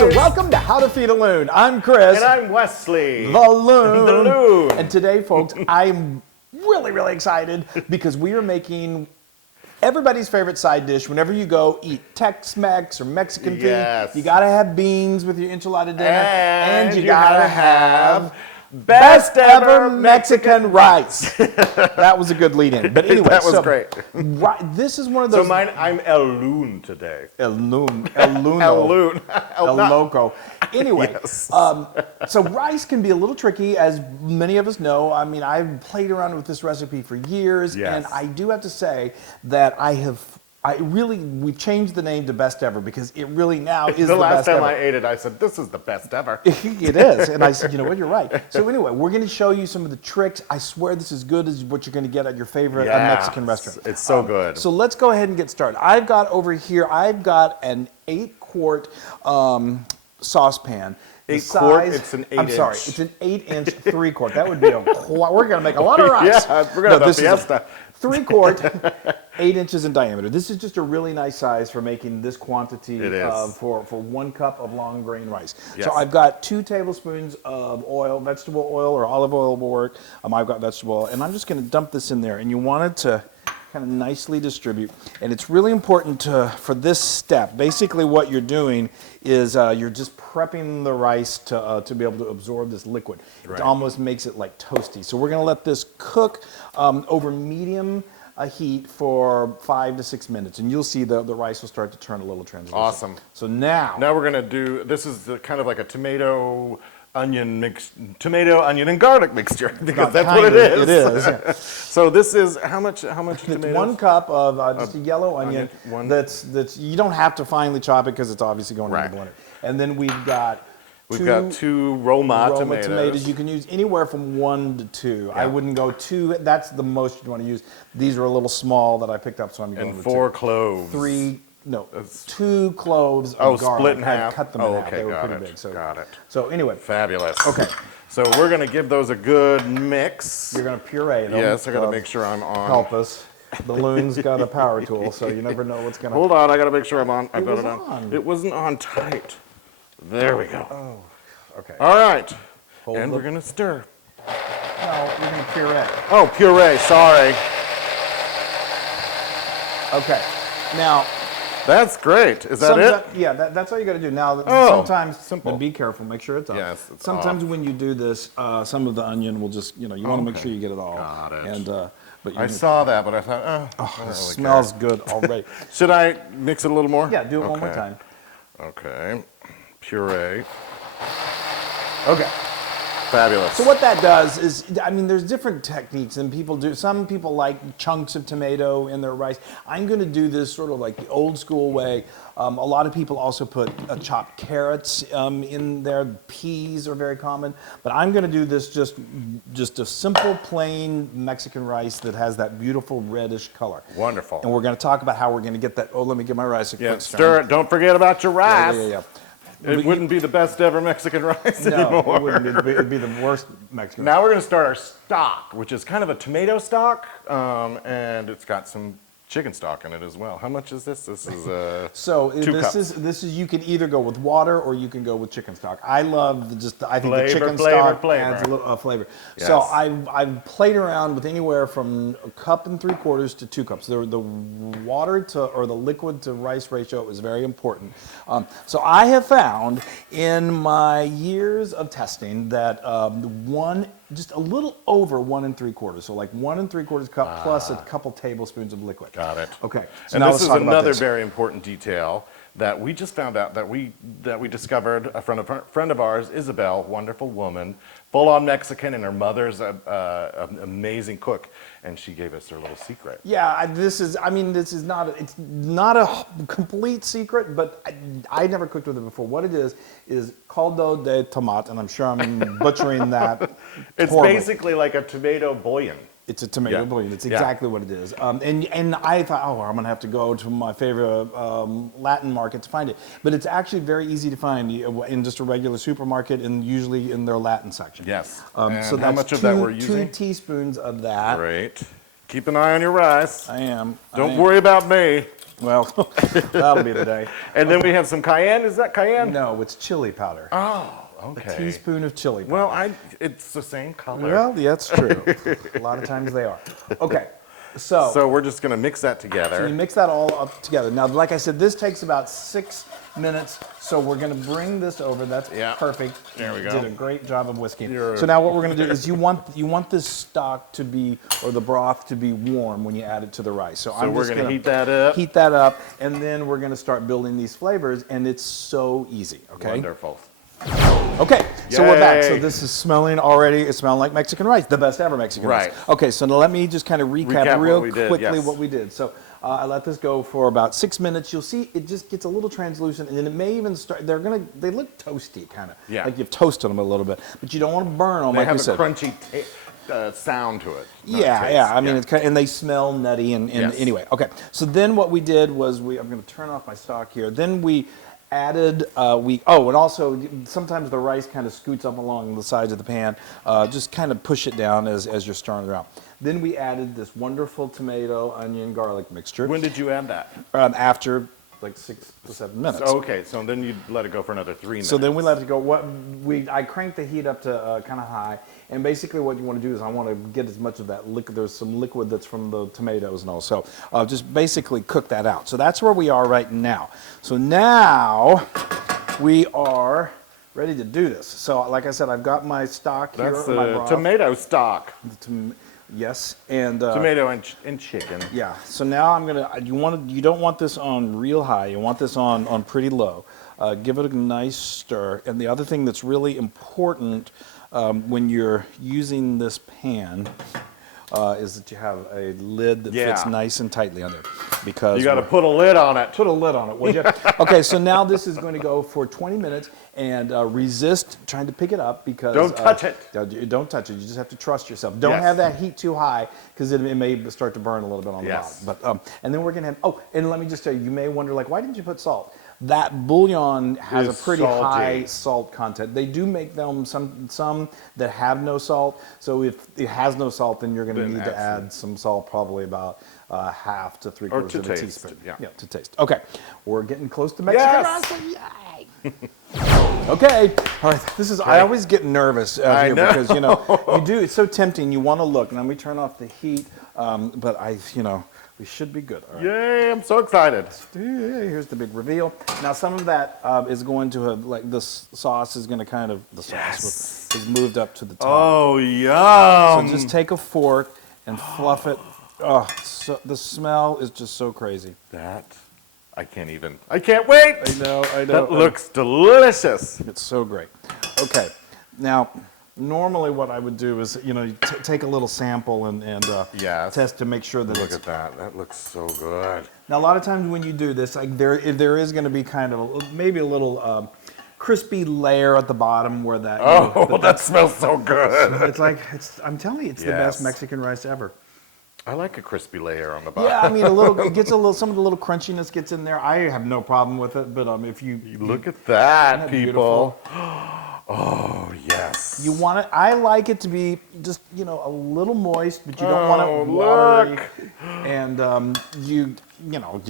So welcome to How to Feed a Loon. I'm Chris. And I'm Wesley. The Loon. The Loon. And today, folks, I'm really excited because we are making everybody's favorite side dish. Whenever you go eat Tex-Mex or Mexican food, you gotta have beans with your enchilada dinner. And you gotta have best ever Mexican rice. That was a good lead-in. But anyway, that was great. This is one of those. So I'm El Loon today. El Loon. El Luno. El Loon. El Loco. Anyway, Yes. so rice can be a little tricky, as many of us know. I mean, I've played around with this recipe for years, and I do have to say that we've changed the name to Best Ever because it really now is the last best time ever. I ate it, I said, this is the best ever. It is, and I said, you know what, you're right. So anyway, we're going to show you some of the tricks. I swear this is good as what you're going to get at your favorite Mexican restaurant. It's so good. So let's go ahead and get started. I've got an 8-quart saucepan. It's an 8-inch. I'm sorry, it's an 8-inch 3-quart. That would be we're going to make a lot of rice. Yeah, we're going to have a fiesta. 3-quart, 8 inches in diameter. This is just a really nice size for making this quantity for 1 cup of long grain rice. Yes. So I've got 2 tablespoons of oil, vegetable oil or olive oil will work. I've got vegetable oil, and I'm just going to dump this in there. And you want it to kind of nicely distribute. And it's really important for this step. Basically what you're doing is you're just prepping the rice to be able to absorb this liquid. Right. It almost makes it like toasty. So we're going to let this cook over medium heat for 5 to 6 minutes. And you'll see the rice will start to turn a little translucent. Awesome. So now we're going to do, this is kind of like a tomato, onion, and garlic mixture, because that's what it is. It is. Yeah. So this is how much tomatoes? It's 1 cup of just a yellow onion. That's you don't have to finely chop it because it's obviously going in the blender. And then we've got two Roma tomatoes. You can use anywhere from 1 to 2. Yeah. I wouldn't go 2. That's the most you'd want to use. These are a little small that I picked up, so I'm going with 2. 4 cloves. 2 cloves of garlic. Split in half. I cut them in half. Okay, they were pretty big. So, got it. So anyway. Fabulous. Okay. So we're going to give those a good mix. You're going to puree them. Yes, I got to make sure I'm on. Help us. The Loon's got a power tool, so you never know what's going to... Hold on, I got to make sure I'm on. It was on. It wasn't on tight. There we go. Oh, okay. All right. And we're going to stir. No, you're going to puree. Oh, puree, sorry. Okay. Now... That's great. Is that it? Yeah, that's all you got to do. Now, sometimes, simple. But be careful. Make sure it's off. Yes, it's sometimes off. When you do this, some of the onion will just, you want to make sure you get it all. Got it. And, but I saw that, but I thought, it really smells good already. Should I mix it a little more? Yeah, do it one more time. Okay. Puree. Okay. Fabulous. So what that does is, I mean, there's different techniques, and people do. Some people like chunks of tomato in their rice. I'm going to do this sort of like the old school way. A lot of people also put chopped carrots in there. Peas are very common, but I'm going to do this just a simple plain Mexican rice that has that beautiful reddish color. Wonderful. And we're going to talk about how we're going to get that. Oh, let me get my rice a quick stir it. Don't forget about your rice. Yeah. It wouldn't be the best ever Mexican rice anymore. No, it wouldn't be. It'd be the worst Mexican rice. Now we're going to start our stock, which is kind of a tomato stock, and it's got some chicken stock in it as well. How much is this? This is 2 cups. This is you can either go with water or you can go with chicken stock. I love I think the chicken flavor. stock adds a little flavor. Yes. So I've played around with anywhere from 1 3/4 to 2 cups. The water or the liquid to rice ratio is very important. So I have found in my years of testing that just a little over 1 3/4. So like 1 3/4 cup plus a couple tablespoons of liquid. Got it. Okay. So and now this let's is talk about another this. very important detail that we just found out that we discovered. A friend of ours, Isabel, wonderful woman, full-on Mexican, and her mother's an amazing cook, and she gave us her little secret. Yeah, this is not a complete secret, but I never cooked with it before. What it is caldo de tomate, and I'm sure I'm butchering that. It's horribly. Basically like a tomato bouillon. It's a tomato bouillon. It's exactly what it is. And I thought, I'm going to have to go to my favorite Latin market to find it. But it's actually very easy to find in just a regular supermarket and usually in their Latin section. Yes. So how much of that we're using? 2 teaspoons of that. Great. Keep an eye on your rice. I am. Don't worry about me. Well, that'll be the day. And then we have some cayenne. Is that cayenne? No, it's chili powder. Oh, okay. A teaspoon of chili powder. Well, it's the same color. Well, yeah, that's true. A lot of times they are. Okay, So we're just going to mix that so together. you mix that all up together. Now, like I said, this takes about 6 minutes. So we're going to bring this over. That's perfect. There we You go. did a great job of whisking. So now what we're going to do is you want this stock to be, or the broth to be warm when you add it to the rice. So I'm we're just going to gonna heat that up. Heat that up, and then we're going to start building these flavors, and it's so easy. Okay. Wonderful. Okay, so we're back. So Yay. this is smelling already, it's smelling like Mexican rice, the best ever Mexican rice. Right. Okay, so now let me just kind of recap Recap real what we did, quickly yes. what we did. So I let this go for about 6 minutes. You'll see it just gets a little translucent, and then it may even start, they look toasty kind of, Yeah. like you've toasted them a little bit, but you don't want to burn them They like have we a said. crunchy sound to it. not Yeah, taste. yeah. I mean, it's kind and they smell nutty. And Yes. anyway, okay. So then what we did was I'm going to turn off my stock here. Then we added and also sometimes the rice kind of scoots up along the sides of the pan. Just kind of push it down as you're stirring it around. Then we added this wonderful tomato, onion, garlic mixture. When did you add that? After like 6 to 7 minutes. So, okay, so then you let it go for another 3 minutes. So then we let it go. I cranked the heat up to kind of high, and basically what you want to do is I want to get as much of that liquid. There's some liquid that's from the tomatoes and all. So just basically cook that out. So that's where we are right now. So now we are ready to do this. So like I said, I've got my stock here. That's my the broth. tomato stock. Yes, and Tomato and chicken. yeah. So now I'm gonna. You don't want this on real high. You want this on pretty low. Give it a nice stir. And the other thing that's really important when you're using this pan is that you have a lid that fits nice and tightly on there, because You got to put a lid on it. put a lid on it, would you? Okay. So now this is going to go for 20 minutes, and resist trying to pick it up, because Don't touch it. Don't touch it. You just have to trust yourself. Don't Yes. have that heat too high, because it may start to burn a little bit on the Yes. bottom. But and then we're gonna have. Oh, and let me just tell you, you may wonder, like, why didn't you put salt? That bouillon has It's a pretty salty. high salt content. They do make them some that have no salt. So if it has no salt, then you're going to Then need to add some. add some salt, probably about half to 3/4 to of a taste, teaspoon. yeah. To taste. Okay, we're getting close to Mexican Yes. rice. Yay! Okay, all right. This is. I always get nervous I here know. because you do. It's so tempting. You want to look. Now let me turn off the heat. But we should be good. All right. Yay, I'm so excited. Here's the big reveal. Now some of that is going to have, like, this sauce is going to kind of, the sauce is moved up to the top. Oh, yum. So just take a fork and fluff it. Oh, so the smell is just so crazy. I can't wait. I know. That looks delicious. It's so great. Okay, now normally what I would do is, you take a little sample and Yes. test to make sure that Look it's. at that. That looks so good. Now a lot of times when you do this, like there is going to be kind of maybe a little crispy layer at the bottom where that. Oh, that smells so good. I'm telling you, it's the best Yes. Mexican rice ever. I like a crispy layer on the bottom. Yeah, I mean some of the little crunchiness gets in there. I have no problem with it, but if you Look at that, Isn't that people. Oh, yes. you want it, I like it to be just a little moist, but you don't want it watery. Look. And you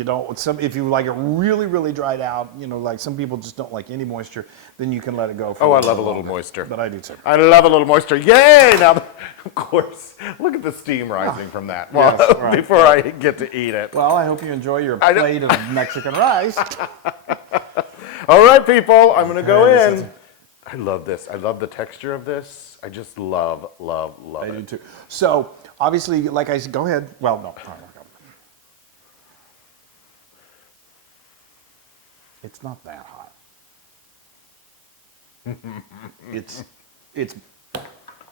don't. If you like it really, really dried out, like some people just don't like any moisture, then you can let it go. For Oh, I little love a little longer. moisture. But I do too. I love a little moisture. Yay! Now, of course, look at the steam rising from that. Well, Yes, right. before I get to eat it. Well, I hope you enjoy your I know. plate of Mexican rice. All right, people, I'm going to go Yes, in. I love this. I love the texture of this. I just love I it. do too. So obviously, like I said, go ahead. Well, no. All right, go. It's not that hot. it's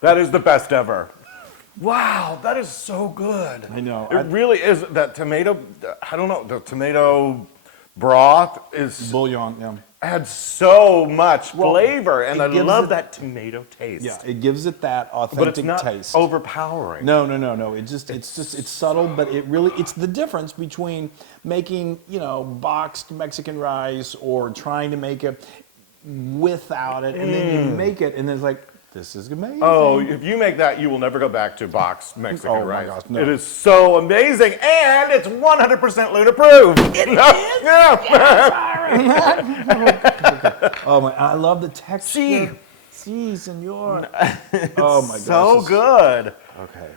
That is the best ever. Wow, that is so good. I know. It really is. That tomato, I don't know, the tomato broth bouillon. Yeah. adds so much Well, flavor, and it I gives love it- that tomato taste. Yeah, it gives it that authentic But it's not taste. overpowering. No. It's subtle, but it's the difference between making, boxed Mexican rice or trying to make it without it, and then you make it, and there's like, This is amazing. Oh, if you make that, you will never go back to boxed Mexican Oh my rice. gosh, no. It is so amazing, and it's 100% Loon approved. It is? Yeah. Oh my! I love the texture. Si, senor. Oh my gosh. So this- good. Okay.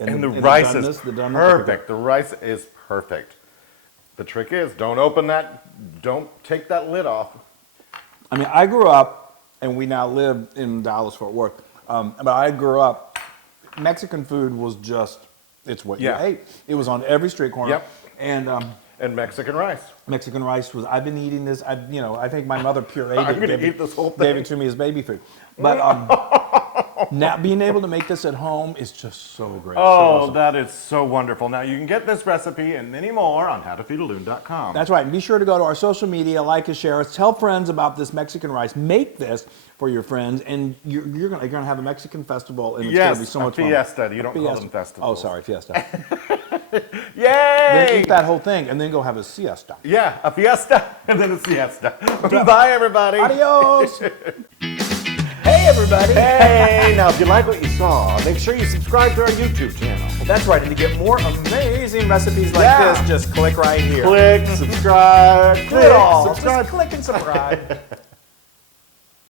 And the and rice doneness, is the doneness, perfect. The rice is perfect. The trick is, don't open that, don't take that lid off. I mean, I grew up, and we now live in Dallas, Fort Worth. But I grew up, Mexican food was just, it's what Yeah. you ate. It was on every street corner. Yep. And And Mexican rice. Mexican rice was, I've been eating this, I think my mother pureed I'm it. gonna gave eat this whole thing. Gave it to me as baby food. But now being able to make this at home is just so great. so Oh, awesome. that is so wonderful. Now, you can get this recipe and many more on howtofeedaloon.com. That's right. And be sure to go to our social media, like us, share us, tell friends about this Mexican rice. Make this for your friends, and you're gonna have a Mexican festival, and it's Yes, gonna be so a much fun. fiesta. You don't call Fiesta. them festivals. Oh, sorry, fiesta. Then Yay! eat that whole thing, and then go have a siesta. Yeah, a fiesta and then a siesta. Bye, everybody. Adios. Hey, everybody. Hey, now if you like what you saw, make sure you subscribe to our YouTube channel. That's right. And to get more amazing recipes like Yeah. this, just click right here. Click, subscribe, Do it all. subscribe. Just click and subscribe.